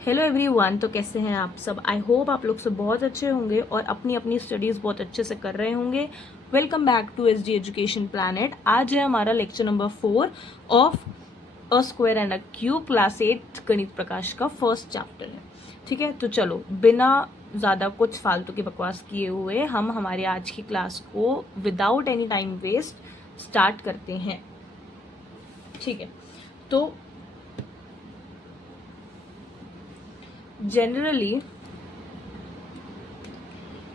Hello everyone. तो कैसे हैं आप सब? आई होप आप लोग सब बहुत अच्छे होंगे और अपनी अपनी स्टडीज़ बहुत अच्छे से कर रहे होंगे। Welcome back to SD education planet. आज है हमारा lecture number 4 of a square and a cube, class 8 Ganit प्रकाश का फर्स्ट चैप्टर है। ठीक है, तो चलो बिना ज़्यादा कुछ फालतू की बकवास किए हुए हम हमारी आज की क्लास को without any time waste start करते हैं। ठीक है, तो जनरली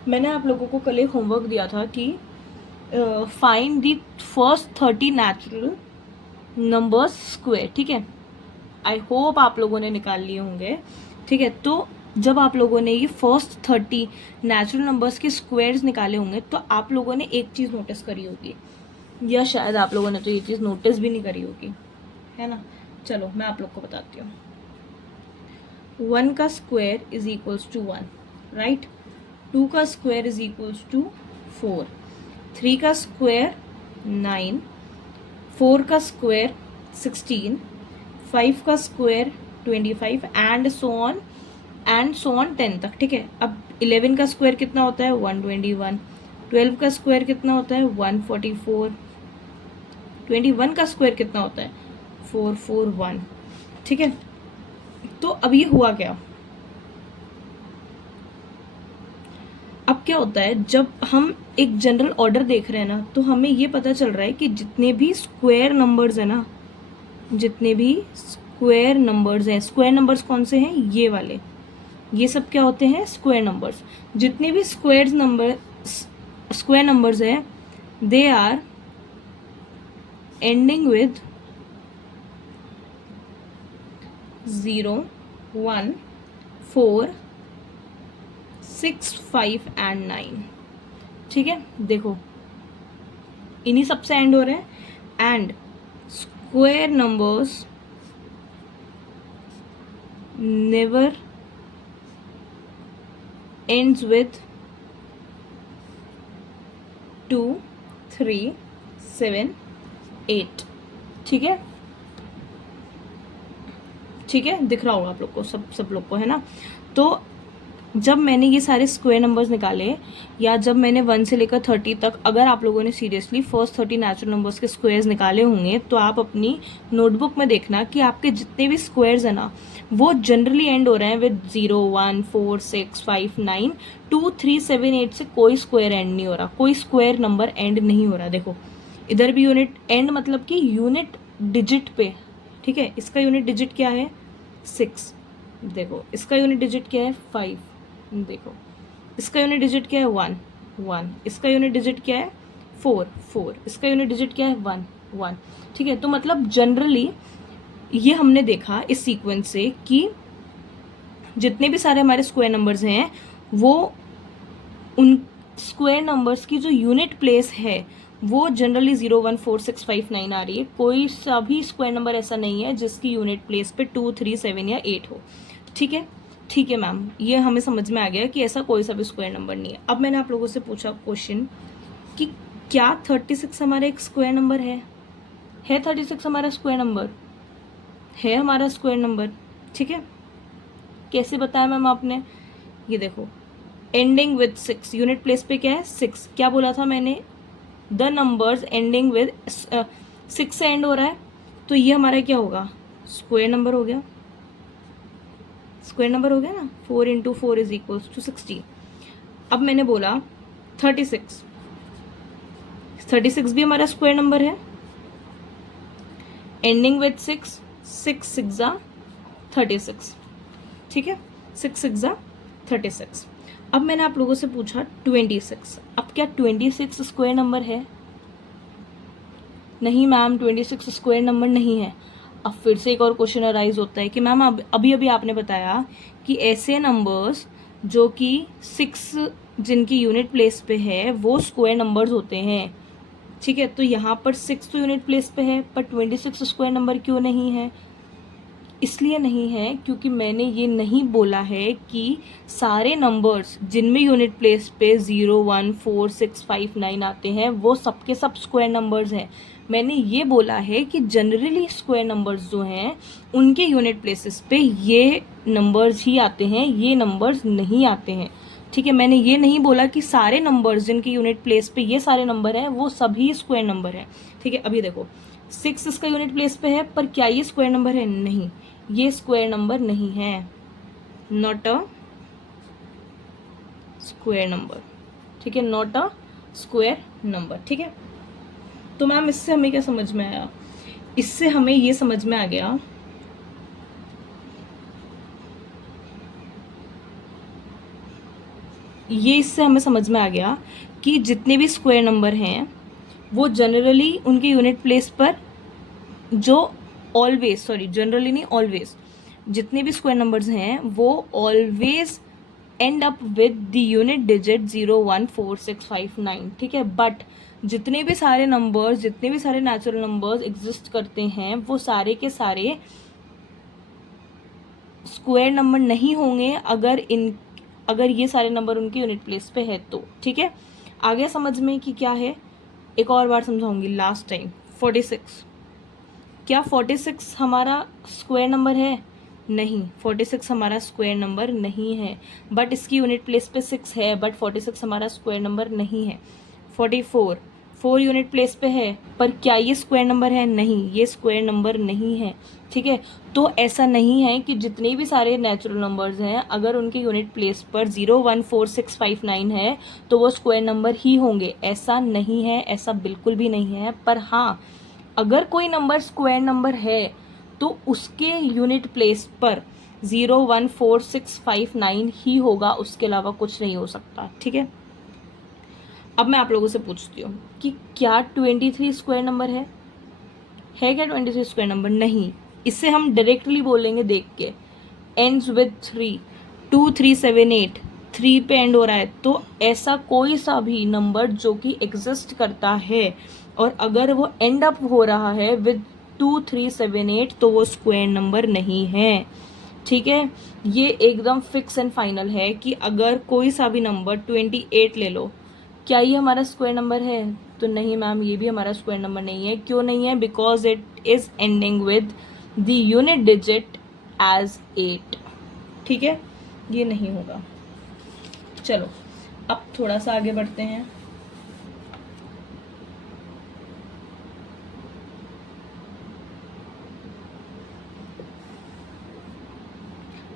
मैंने आप लोगों को कल एक होमवर्क दिया था कि find the first 30 natural numbers square. ठीक है, आई होप आप लोगों ने निकाल लिए होंगे। ठीक है, तो जब आप लोगों ने ये फर्स्ट 30 नेचुरल नंबर्स के स्क्वायर्स निकाले होंगे तो आप लोगों ने एक चीज़ नोटिस करी होगी, या शायद आप लोगों ने तो ये चीज़ नोटिस भी नहीं करी होगी, है ना। चलो मैं आप लोग को बताती हूँ। 1 का square is equals to 1, right. 2 का स्क्वायर इज इक्वल्स टू 4, 3 का स्क्वायर 9, 4 का स्क्वायर 16, 5 का स्क्वायर 25 एंड सो ऑन 10 तक। ठीक है, अब 11 का स्क्वायर कितना होता है? 121। 12 का स्क्वायर कितना होता है? 144। 21 का स्क्वायर कितना होता है? 441। ठीक है, तो अब ये हुआ क्या? अब क्या होता है, जब हम एक जनरल ऑर्डर देख रहे हैं ना, तो हमें ये पता चल रहा है कि जितने भी स्क्वायर नंबर्स है ना, जितने भी स्क्वायर नंबर्स हैं, स्क्वायर नंबर्स कौन से हैं? ये वाले, ये सब क्या होते हैं? Square numbers. जितने भी स्क्वायर नंबर्स हैं, they are ending with 0, 1, 4, 6, 5 and 9। ठीक है, देखो इन्हीं सबसे एंड हो रहे हैं। And square numbers never ends with 2, 3, 7, 8। ठीक है, ठीक है, दिख रहा होगा आप लोग को, सब लोग को, है ना। तो जब मैंने ये सारे स्क्वायर नंबर्स निकाले, या जब मैंने 1 से लेकर 30 तक, अगर आप लोगों ने सीरियसली फर्स्ट 30 नेचुरल नंबर्स के स्क्वायर्स निकाले होंगे, तो आप अपनी नोटबुक में देखना कि आपके जितने भी स्क्वायर्स हैं ना, वो जनरली एंड हो रहे हैं विद 0, 1, 4, 6, 5, 9, 2, 3, 7, 8 से कोई स्क्वायर एंड नहीं हो रहा, कोई स्क्वायर नंबर एंड नहीं हो रहा। देखो इधर भी यूनिट एंड, मतलब कि यूनिट डिजिट पे। ठीक है, इसका यूनिट डिजिट क्या है? 6। देखो इसका यूनिट डिजिट क्या है? 5। देखो इसका यूनिट डिजिट क्या है? 1, 1। इसका यूनिट डिजिट क्या है? 4, 4। इसका यूनिट डिजिट क्या है? 1, 1। ठीक है, तो मतलब जनरली ये हमने देखा इस सीक्वेंस से कि जितने भी सारे हमारे स्क्वायर नंबर्स हैं, वो उन स्क्वायर नंबर्स की जो यूनिट प्लेस है वो जनरली 0, 1, 4, 6, 5, 9 आ रही है। कोई सा भी स्क्वायर नंबर ऐसा नहीं है जिसकी यूनिट प्लेस पे 2, 3, 7 या 8 हो। ठीक है, ठीक है मैम, ये हमें समझ में आ गया कि ऐसा कोई सा भी स्क्वायर नंबर नहीं है। अब मैंने आप लोगों से पूछा क्वेश्चन कि क्या 36 हमारा एक स्क्वायर नंबर है? 36 हमारा स्क्वायर नंबर है, हमारा स्क्वायर नंबर। ठीक है, कैसे बताया मैम आपने? ये देखो एंडिंग विद 6, यूनिट प्लेस पे क्या है? 6। क्या बोला था मैंने? द नंबर्स एंडिंग विद 6 से एंड हो रहा है, तो ये हमारा क्या होगा? स्क्वायर नंबर हो गया, स्क्वायर नंबर हो गया ना। 4 इंटू 4 इज इक्वल्स टू 16। अब मैंने बोला 36, 36 भी हमारा स्क्वायर नंबर है, एंडिंग विद 6, 6 6 36। ठीक है, 6 6 36। अब मैंने आप लोगों से पूछा 26। अब क्या 26 स्क्वायर नंबर है? नहीं मैम, 26 स्क्वायर नंबर नहीं है। अब फिर से एक और क्वेश्चन अराइज होता है कि मैम अभी अभी आपने बताया कि ऐसे नंबर्स जो कि 6 जिनकी यूनिट प्लेस पे है वो स्क्वायर नंबर्स होते हैं। ठीक है, तो यहाँ पर 6 तो यूनिट प्लेस पे है, पर 26 स्क्वायर नंबर क्यों नहीं है? इसलिए नहीं है क्योंकि मैंने ये नहीं बोला है कि सारे नंबर्स जिनमें यूनिट प्लेस पे 0, 1, 4, 6, 5, 9 आते हैं वो सबके सब स्क्वायर नंबर्स हैं। मैंने ये बोला है कि जनरली स्क्वायर नंबर्स जो हैं उनके यूनिट प्लेसेस पे ये नंबर्स ही आते हैं, ये नंबर्स नहीं आते हैं। ठीक है, मैंने ये नहीं बोला कि सारे नंबर्स जिनके यूनिट प्लेस पे ये सारे नंबर हैं वो सभी स्क्वायर नंबर हैं। ठीक है, अभी देखो 6 इसका यूनिट प्लेस पे है, पर क्या ये स्क्वायर नंबर है? नहीं, ये स्क्वायर नंबर नहीं है, नॉट अ स्क्वायर नंबर। ठीक है, नॉट अ स्क्वायर नंबर। ठीक है, तो मैम इससे हमें क्या समझ में आया? इससे हमें ये समझ में आ गया इससे हमें समझ में आ गया कि जितने भी स्क्वायर नंबर हैं वो जनरली उनके यूनिट प्लेस पर जो ऑलवेज, सॉरी जनरली नहीं, ऑलवेज, जितने भी स्क्वायर नंबर्स हैं वो always and up with the unit digit 0 1 4 6 5 9। ठीक है, बट जितने भी सारे नंबर्स, जितने भी सारे नेचुरल नंबर्स एग्जिस्ट करते हैं वो सारे के सारे स्क्वायर नंबर नहीं होंगे अगर ये सारे नंबर उनके यूनिट प्लेस पे है तो। ठीक है, आ गया समझ में कि क्या है? एक और बार समझाऊंगी लास्ट टाइम। 46, क्या 46 हमारा स्क्वायर नंबर है? नहीं, 46 हमारा स्क्वायर नंबर नहीं है, बट इसकी यूनिट प्लेस पे 6 है, बट 46 हमारा स्क्वायर नंबर नहीं है। 44, 4 यूनिट प्लेस पे है, पर क्या ये स्क्वायर नंबर है? नहीं, ये स्क्वायर नंबर नहीं है। ठीक है, तो ऐसा नहीं है कि जितने भी सारे नेचुरल नंबर्स हैं अगर उनके यूनिट प्लेस पर 0 1 4 6 5 9 है तो वो स्क्वायर नंबर ही होंगे, ऐसा नहीं है, ऐसा बिल्कुल भी नहीं है। पर हाँ, अगर कोई नंबर स्क्वायर नंबर है तो उसके यूनिट प्लेस पर 0 1 4 6 5 9 ही होगा, उसके अलावा कुछ नहीं हो सकता। ठीक है, अब मैं आप लोगों से पूछती हूँ कि क्या 23 स्क्वायर नंबर है? क्या 23 स्क्वायर नंबर? नहीं, इससे हम डायरेक्टली बोलेंगे देख के, एंड्स विद 3, 2 3 7 8, 3 पे एंड हो रहा है, तो ऐसा कोई सा भी नंबर जो कि एग्जिस्ट करता है और अगर वो एंड अप हो रहा है विद 2 3 7 8 तो वो स्क्वायर नंबर नहीं है। ठीक है, ये एकदम फिक्स एंड फाइनल है कि अगर कोई सा भी नंबर 28 ले लो, क्या ये हमारा स्क्वायर नंबर है? तो नहीं मैम, ये भी हमारा स्क्वायर नंबर नहीं है। क्यों नहीं है? Because it is ending with the unit digit as 8। ठीक है, ये नहीं होगा। चलो अब थोड़ा सा आगे बढ़ते हैं।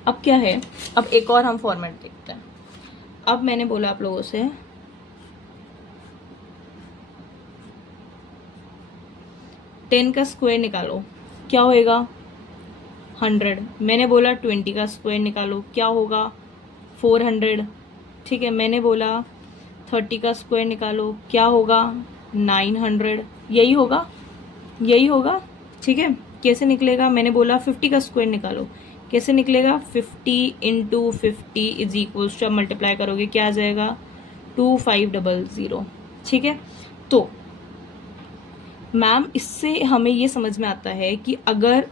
अब क्या है, अब एक और हम फॉर्मेट देखते हैं। अब मैंने बोला आप लोगों से 10 का स्क्वायर निकालो, क्या होएगा? 100। मैंने बोला 20 का स्क्वायर निकालो, क्या होगा? 400। ठीक है, मैंने बोला 30 का स्क्वायर निकालो, क्या होगा? 900। यही होगा, यही होगा। ठीक है, कैसे निकलेगा? मैंने बोला 50 का स्क्वायर निकालो, कैसे निकलेगा? 50 इंटू 50 इज इक्वल्स टू, आप मल्टीप्लाई करोगे क्या आ जाएगा? 2500। ठीक है, तो मैम इससे हमें ये समझ में आता है कि अगर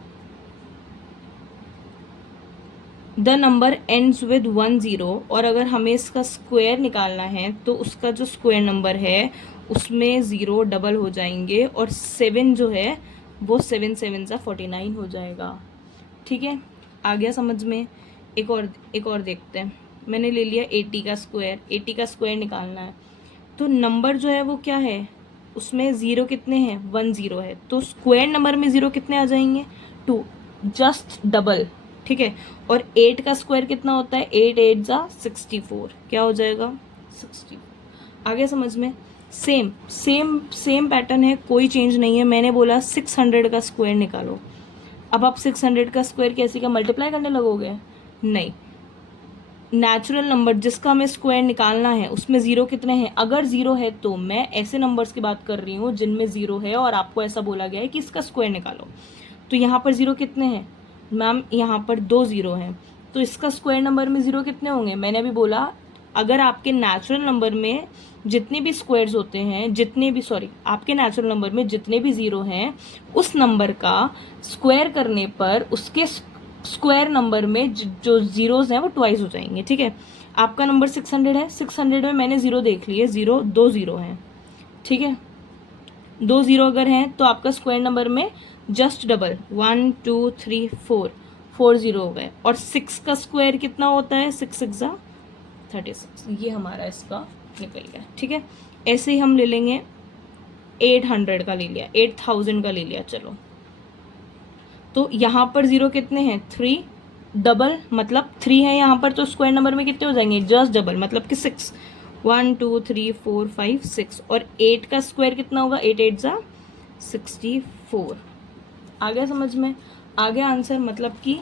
द नंबर एंड्स विद 10 और अगर हमें इसका स्क्वायर निकालना है तो उसका जो स्क्वायर नंबर है उसमें 0 डबल हो जाएंगे और 7 जो है वो 7 7 सा 49 हो जाएगा। ठीक है, आ गया समझ में? एक और देखते हैं। मैंने ले लिया 80 का स्क्वायर, 80 का स्क्वायर निकालना है तो नंबर जो है वो क्या है, उसमें 0 कितने हैं? 10 है, तो स्क्वायर नंबर में 0 कितने आ जाएंगे? 2, जस्ट डबल। ठीक है, और 8 का स्क्वायर कितना होता है? 8 8 जा 64, क्या हो जाएगा? 60। आ गया समझ में? सेम सेम सेम पैटर्न है, कोई चेंज नहीं है। मैंने बोला 600 का स्क्वायर निकालो, अब आप 600 का स्क्वायर कैसे का मल्टीप्लाई करने लगोगे? नहीं, नेचुरल नंबर जिसका हमें स्क्वायर निकालना है उसमें 0 कितने हैं? अगर 0 है तो मैं ऐसे नंबर्स की बात कर रही हूँ जिनमें 0 है और आपको ऐसा बोला गया है कि इसका स्क्वायर निकालो, तो यहाँ पर 0 कितने हैं? मैम यहाँ पर 2 0 हैं, तो इसका स्क्वायर नंबर में 0 कितने होंगे? मैंने अभी बोला अगर आपके नेचुरल नंबर में जितने भी स्क्वायर्स होते हैं, आपके नेचुरल नंबर में जितने भी 0 हैं उस नंबर का स्क्वायर करने पर उसके स्क्वायर नंबर में जो जीरोज हैं वो ट्वाइस हो जाएंगे। ठीक है, आपका नंबर 600 है, 600 में मैंने 0 देख लिए, 2 0 हैं। ठीक है, 2 0 अगर हैं तो आपका स्क्वायर नंबर में जस्ट डबल 1 2 3 4 4 जीरो हो गए। और 6 का स्क्वायर कितना होता है, 6 6 36, ये हमारा इसका निकल गया। ठीक है, ऐसे ही हम ले लेंगे 800 का ले लिया, 8000 का ले लिया। चलो, तो यहाँ पर जीरो कितने हैं, 3, डबल मतलब 3 है यहाँ पर, तो स्क्वायर नंबर में कितने हो जाएंगे, जस्ट डबल मतलब कि 6, 1 2 3 4 5 6। और 8 का स्क्वायर कितना होगा, 8 8 जा 64। आ गया समझ में, आ गया आंसर। मतलब कि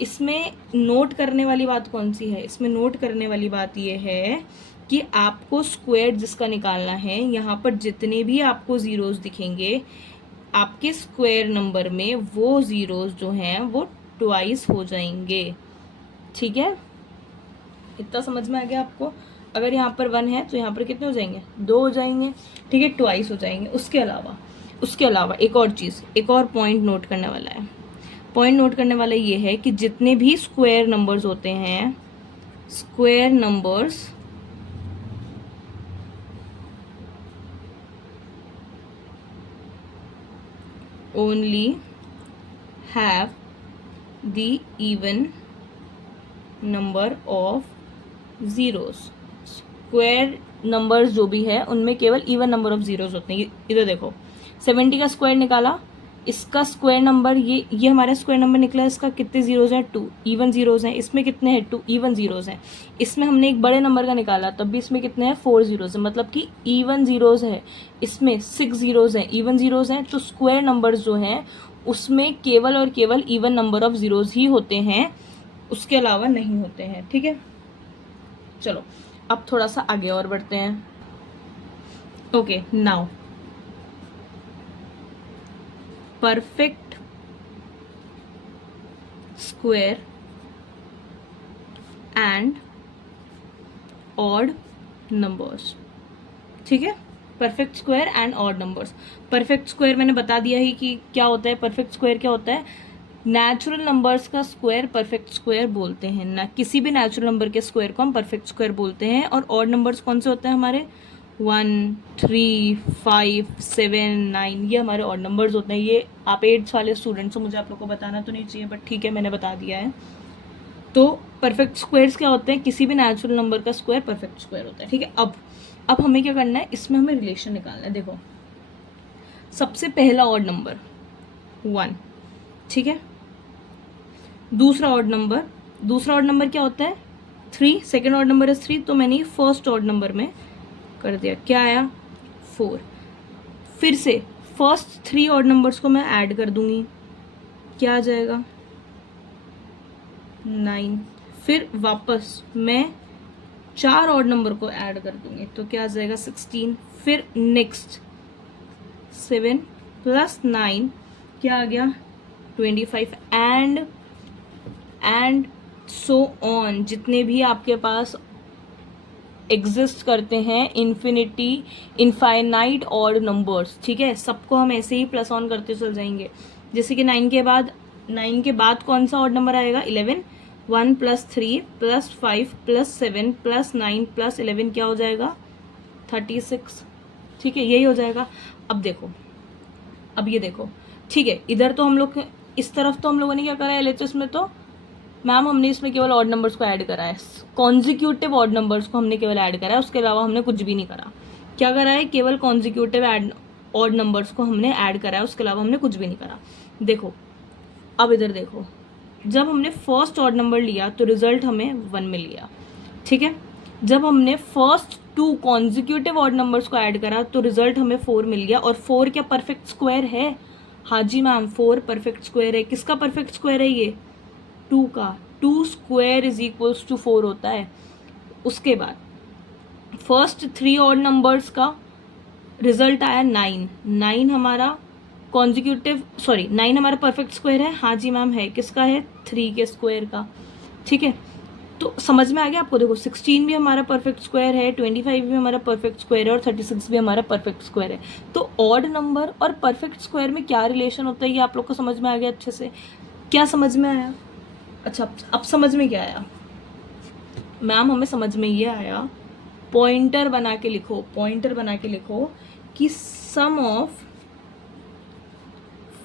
इसमें नोट करने वाली बात कौन सी है, इसमें नोट करने वाली बात ये है कि आपको स्क्वायर जिसका निकालना है, यहाँ पर जितने भी आपको ज़ीरोज़ दिखेंगे आपके स्क्वायर नंबर में, वो ज़ीरोज़ जो हैं वो ट्वाइस हो जाएंगे। ठीक है, इतना समझ में आ गया आपको। अगर यहाँ पर 1 है तो यहाँ पर कितने हो जाएंगे, 2 हो जाएंगे। ठीक है, ट्वाइस हो जाएंगे। उसके अलावा एक और चीज़, एक और पॉइंट नोट करने वाला है। पॉइंट नोट करने वाला ये है कि जितने भी स्क्वायर नंबर्स होते हैं, square numbers only have the even number of zeros। Square numbers जो भी है उनमें केवल इवन नंबर ऑफ जीरोस होते हैं। इधर देखो, 70 का स्क्वायर निकाला, इसका स्क्वायर नंबर ये हमारा स्क्वायर नंबर निकला, इसका कितने जीरोज हैं, 2 इवन जीरोज हैं। इसमें कितने हैं, 2 इवन जीरोज हैं। इसमें हमने एक बड़े नंबर का निकाला, तब भी इसमें कितने हैं, 4 जीरोज हैं, मतलब कि इवन जीरोज है। इसमें 6 जीरोज हैं, इवन जीरोज हैं। तो स्क्वायर नंबर्स जो हैं उसमें केवल और केवल इवन नंबर ऑफ जीरोज ही होते हैं, उसके अलावा नहीं होते हैं। ठीक है, चलो अब थोड़ा सा आगे और बढ़ते हैं। Okay, now perfect square and odd numbers. ठीक है, perfect square and odd numbers. Perfect square मैंने बता दिया ही कि क्या होता है। परफेक्ट स्क्वायर क्या होता है, नेचुरल नंबर्स का स्क्वायर परफेक्ट स्क्वायर बोलते हैं ना, किसी भी नेचुरल नंबर के स्क्वायर को हम परफेक्ट स्क्वायर बोलते हैं। और ऑड नंबर्स कौन से होते हैं हमारे, 1 3 5 7 9, ये हमारे ऑड नंबर्स होते हैं। ये आप 8th वाले स्टूडेंट्स हो, मुझे आप लोग को बताना तो नहीं चाहिए, बट ठीक है मैंने बता दिया है। तो परफेक्ट स्क्वायर्स क्या होते हैं, किसी भी नेचुरल नंबर का स्क्वायर परफेक्ट स्क्वायर होता है। ठीक है, अब हमें क्या करना है, इसमें हमें रिलेशन निकालना है। देखो, सबसे पहला ऑड नंबर 1, ठीक है। दूसरा ऑड नंबर क्या होता है, 3। सेकेंड ऑड नंबर है 3, तो मैंने फर्स्ट ऑड नंबर में कर दिया, क्या आया, 4। फिर से फर्स्ट 3 ऑड नंबर्स को मैं ऐड कर दूंगी, क्या आ जाएगा, 9। फिर वापस मैं 4 ऑड नंबर को ऐड कर दूंगी, तो क्या आ जाएगा, 16। फिर नेक्स्ट 7 प्लस 9 क्या आ गया, 25। एंड सो ऑन, जितने भी आपके पास एग्जिस्ट करते हैं इनफाइनाइट ऑड नंबर्स, ठीक है, सबको हम ऐसे ही प्लस ऑन करते चल जाएंगे। जैसे कि 9 के बाद कौन सा ऑड नंबर आएगा, 11। 1 plus 3 plus 5 plus 7 plus 9 plus 11 क्या हो जाएगा, 36। ठीक है, यही हो जाएगा। अब देखो, अब ये देखो, ठीक है, इधर तो हम लोग इस तरफ तो हम लोगों ने क्या करा है एलएचएस में, तो मैम हमने इसमें केवल ऑड नंबर्स को ऐड करा है, कॉन्जिक्यूटिव ऑड नंबर्स को हमने केवल ऐड करा है, उसके अलावा हमने कुछ भी नहीं करा। क्या करा है, केवल कॉन्जिक्यूटिव ऑड नंबर्स को हमने ऐड करा है, उसके अलावा हमने कुछ भी नहीं करा। देखो, अब इधर देखो, जब हमने फर्स्ट ऑड नंबर लिया तो रिजल्ट हमें 1 मिल गया, ठीक है। जब हमने फर्स्ट 2 कॉन्जिक्यूटिव ऑड नंबर्स को ऐड करा तो रिजल्ट हमें 4 मिल गया। और 4 क्या परफेक्ट स्क्वायर है, हाँ जी मैम, 4 परफेक्ट स्क्वायर है। किसका परफेक्ट स्क्वायर है ये, 2 का। 2 स्क्वायर इज इक्वल्स टू 4 होता है। उसके बाद फर्स्ट 3 ऑड नंबर्स का रिजल्ट आया 9। 9 हमारा कॉन्जिक्यूटिव, 9 हमारा परफेक्ट स्क्वायर है, हाँ जी मैम है। किसका है, 3 के स्क्वायर का, ठीक है। तो समझ में आ गया आपको। देखो, 16 भी हमारा परफेक्ट स्क्वायर है, 25 भी हमारा परफेक्ट स्क्वायर है और 36 भी हमारा परफेक्ट स्क्वायर है। तो ऑड नंबर और परफेक्ट स्क्वायर में क्या रिलेशन होता है, ये आप लोग को समझ में आ गया अच्छे से। क्या समझ में आया, अच्छा अब समझ में क्या आया मैम, हमें समझ में ये आया, पॉइंटर बना के लिखो कि sum of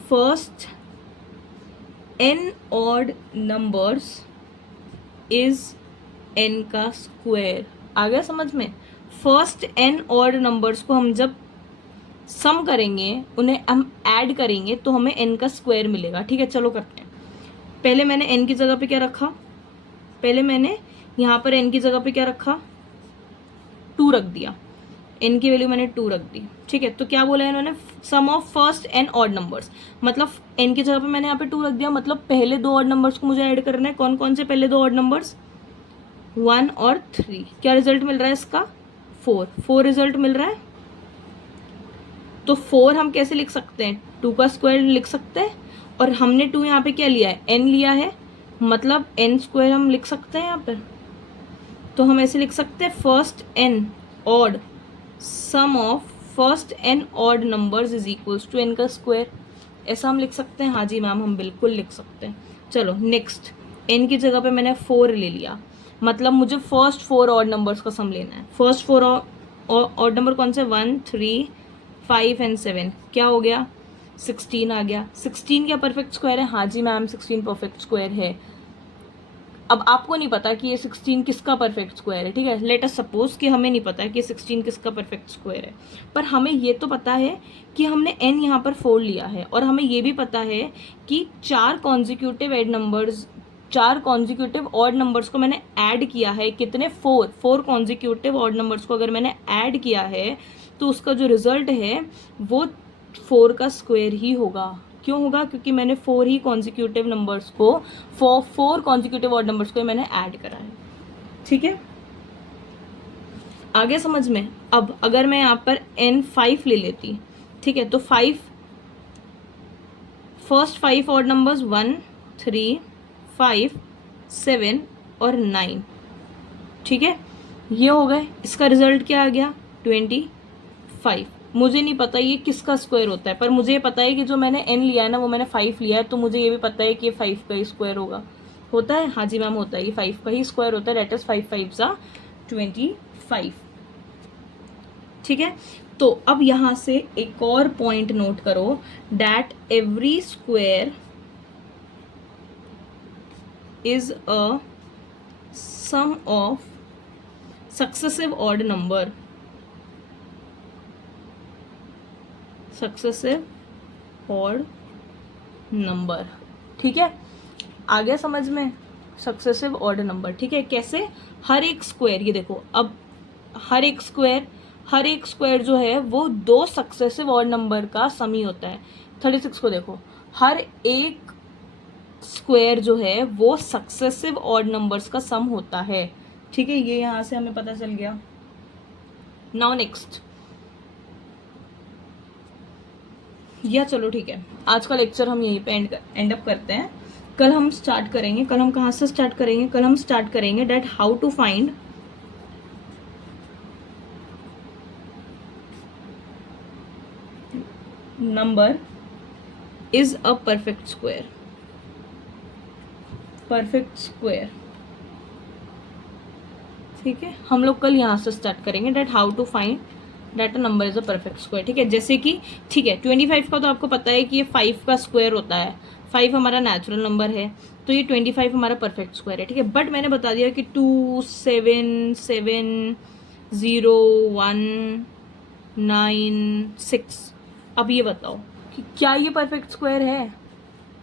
first N odd numbers is n का स्क्वायर। आ गया समझ में? फर्स्ट एन ऑड नंबर्स को हम जब सम करेंगे, उन्हें हम ऐड करेंगे, तो हमें एन का स्क्वायर मिलेगा। ठीक है, चलो करते हैं। पहले मैंने एन की जगह पे क्या रखा? पहले मैंने यहाँ पर एन की जगह पे क्या रखा? 2 रख दिया। एन की वैल्यू मैंने 2 रख दी। ठीक है, तो क्या बोला है इन्होंने? Sum of first N odd numbers, मतलब एन की जगह पे मैंने यहाँ पे 2 रख दिया, मतलब पहले 2 ऑड नंबर्स को मुझे ऐड करना है। कौन कौन से पहले 2 ऑड नंबर्स? 1 और 3। क्या रिजल्ट मिल रहा है इसका? 4 रिजल्ट मिल रहा है। तो 4 हम कैसे लिख सकते हैं? 2 का स्क्वायर लिख सकते हैं, और हमने 2 यहाँ पे क्या लिया है? एन लिया है, मतलब एन स्क्वायर हम लिख सकते हैं यहाँ पर। तो हम ऐसे लिख सकते हैं, first N odd sum of first N odd numbers is equals to N का स्क्वायर। ऐसा हम लिख सकते हैं? हाँ जी मैम, हम बिल्कुल लिख सकते हैं। चलो नेक्स्ट, एन की जगह पे मैंने 4 ले लिया, मतलब मुझे फर्स्ट 4 ऑड नंबर्स का सम लेना है। फर्स्ट 4 ऑड नंबर कौन से? 1, 3, 5 एंड 7। क्या हो गया? 16 आ गया। 16 क्या परफेक्ट स्क्वायर है? हाँ जी मैम, 16 परफेक्ट स्क्वायर है। अब आपको नहीं पता कि ये 16 किसका परफेक्ट स्क्वायर है। ठीक है, लेट अस सपोज कि हमें नहीं पता है कि 16 किसका परफेक्ट स्क्वायर है, पर हमें ये तो पता है कि हमने n यहाँ पर 4 लिया है, और हमें ये भी पता है कि 4 कॉन्जिक्यूटिव ऑड नंबर्स को मैंने ऐड किया है। कितने? 4 कॉन्जिक्यूटिव ऑड नंबर्स को अगर मैंने ऐड किया है, तो उसका जो रिजल्ट है वो 4 का स्क्वायर ही होगा। क्यों होगा? क्योंकि मैंने 4 ही कॉन्जिक्यूटिव नंबर्स को, 4 कॉन्जिक्यूटिव ऑड नंबर्स को मैंने ऐड करा है। ठीक है, आगे समझ में? अब अगर मैं यहाँ पर n5 ले लेती, ठीक है, तो 5 फर्स्ट 5 ऑड नंबर्स 1, 3, 5, 7 और 9। ठीक है, ये हो गए। इसका रिजल्ट क्या आ गया? 25। मुझे नहीं पता ये किसका स्क्वायर होता है, पर मुझे ये पता है कि जो मैंने n लिया है ना, वो मैंने 5 लिया है, तो मुझे ये भी पता है कि ये 5 का ही स्क्वायर होगा। होता है? हाँ जी मैम, होता है। ये 5 का ही स्क्वायर होता है, दैट इज 5 5 25। ठीक है, तो अब यहाँ से एक और पॉइंट नोट करो, that every square is a sum of successive odd number. Successive odd number. ठीक है, आ गया समझ में? Successive odd number. ठीक है, कैसे? हर एक स्क्वायर, ये देखो, अब हर एक स्क्वायर जो है वो 2 सक्सेसिव ऑड नंबर का सम ही होता है। 36 को देखो, हर एक स्क्वायर जो है वो सक्सेसिव ऑड नंबर्स का सम होता है। ठीक है, ये यहाँ से हमें पता चल गया। नाउ नेक्स्ट, या चलो ठीक है, आज का लेक्चर हम यहीं पे एंड अप करते हैं। कल हम स्टार्ट करेंगे। कल हम कहाँ से स्टार्ट करेंगे? कल हम स्टार्ट करेंगे that how to find number is a perfect square. Perfect square, ठीक है, हम लोग कल यहाँ से स्टार्ट करेंगे that how to find that a number is a perfect square. ठीक है, जैसे कि ठीक है 25 का तो आपको पता है कि ये 5 का स्क्वायर होता है। 5 हमारा नेचुरल नंबर है, तो ये 25 हमारा परफेक्ट स्क्वायर है। ठीक है, बट मैंने बता दिया कि 2, 7, 7, 0, 1, 9, 6। अब ये बताओ कि क्या ये परफेक्ट स्क्वायर है?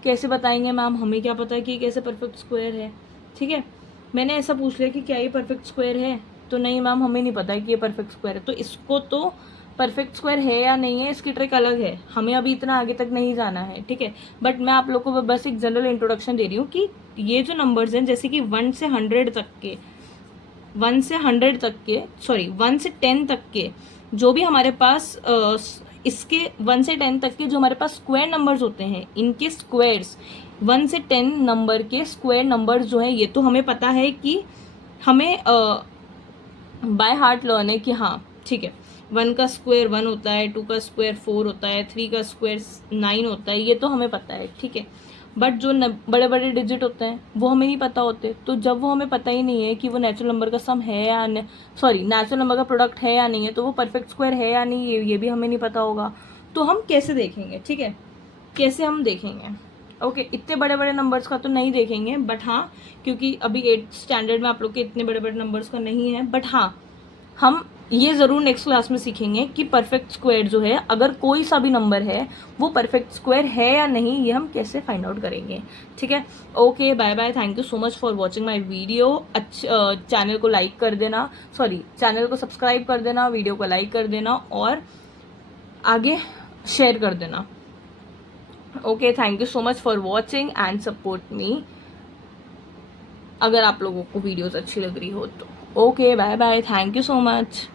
कैसे बताएंगे मैम? हमें क्या पता है कि कैसे परफेक्ट स्क्वायर है। ठीक है, मैंने ऐसा पूछ लिया कि क्या ये परफेक्ट स्क्वायर है, तो नहीं मैम, हमें नहीं पता है कि ये परफेक्ट स्क्वायर है। तो इसको तो परफेक्ट स्क्वायर है या नहीं है, इसकी ट्रिक अलग है, हमें अभी इतना आगे तक नहीं जाना है। ठीक है, बट मैं आप लोग को बस एक जनरल इंट्रोडक्शन दे रही हूँ कि ये जो नंबर्स हैं, जैसे कि 1 से 100 तक के, 1 से 100 तक के, सॉरी 1 से 10 तक के जो भी हमारे पास इसके 1 से 10 तक के जो हमारे पास स्क्वायर नंबर्स होते हैं, इनके स्क्वायर्स 1 से 10 नंबर के स्क्वायर नंबर्स जो हैं, ये तो हमें पता है कि हमें बाय हार्ट लर्न है कि हाँ ठीक है 1 का स्क्वायर 1 होता है, 2 का स्क्वायर 4 होता है, 3 का स्क्वायर 9 होता है, ये तो हमें पता है। ठीक है, बट जो बड़े बड़े डिजिट होते हैं वो हमें नहीं पता होते। तो जब वो हमें पता ही नहीं है कि वो नेचुरल नंबर का सम है या नेचुरल नंबर का प्रोडक्ट है या नहीं है, तो वो परफेक्ट स्क्वायर है या नहीं, ये भी हमें नहीं पता होगा। तो हम कैसे देखेंगे? ठीक है, कैसे हम देखेंगे? ओके इतने बड़े बड़े नंबर्स का तो नहीं देखेंगे, बट हाँ क्योंकि अभी 8th स्टैंडर्ड में आप लोग के इतने बड़े बड़े नंबर्स का नहीं है, बट हाँ हम ये ज़रूर नेक्स्ट क्लास में सीखेंगे कि परफेक्ट स्क्वायर जो है, अगर कोई सा भी नंबर है वो परफेक्ट स्क्वायर है या नहीं, ये हम कैसे फाइंड आउट करेंगे। ठीक है, okay bye bye, thank you so much for watching my video. Channel को लाइक कर देना, सॉरी चैनल को सब्सक्राइब कर देना, वीडियो को लाइक कर देना और आगे शेयर कर देना। Okay thank you so much for watching and support me, अगर आप लोगों को वीडियोस अच्छी लग रही हो तो। Okay bye bye, thank you so much.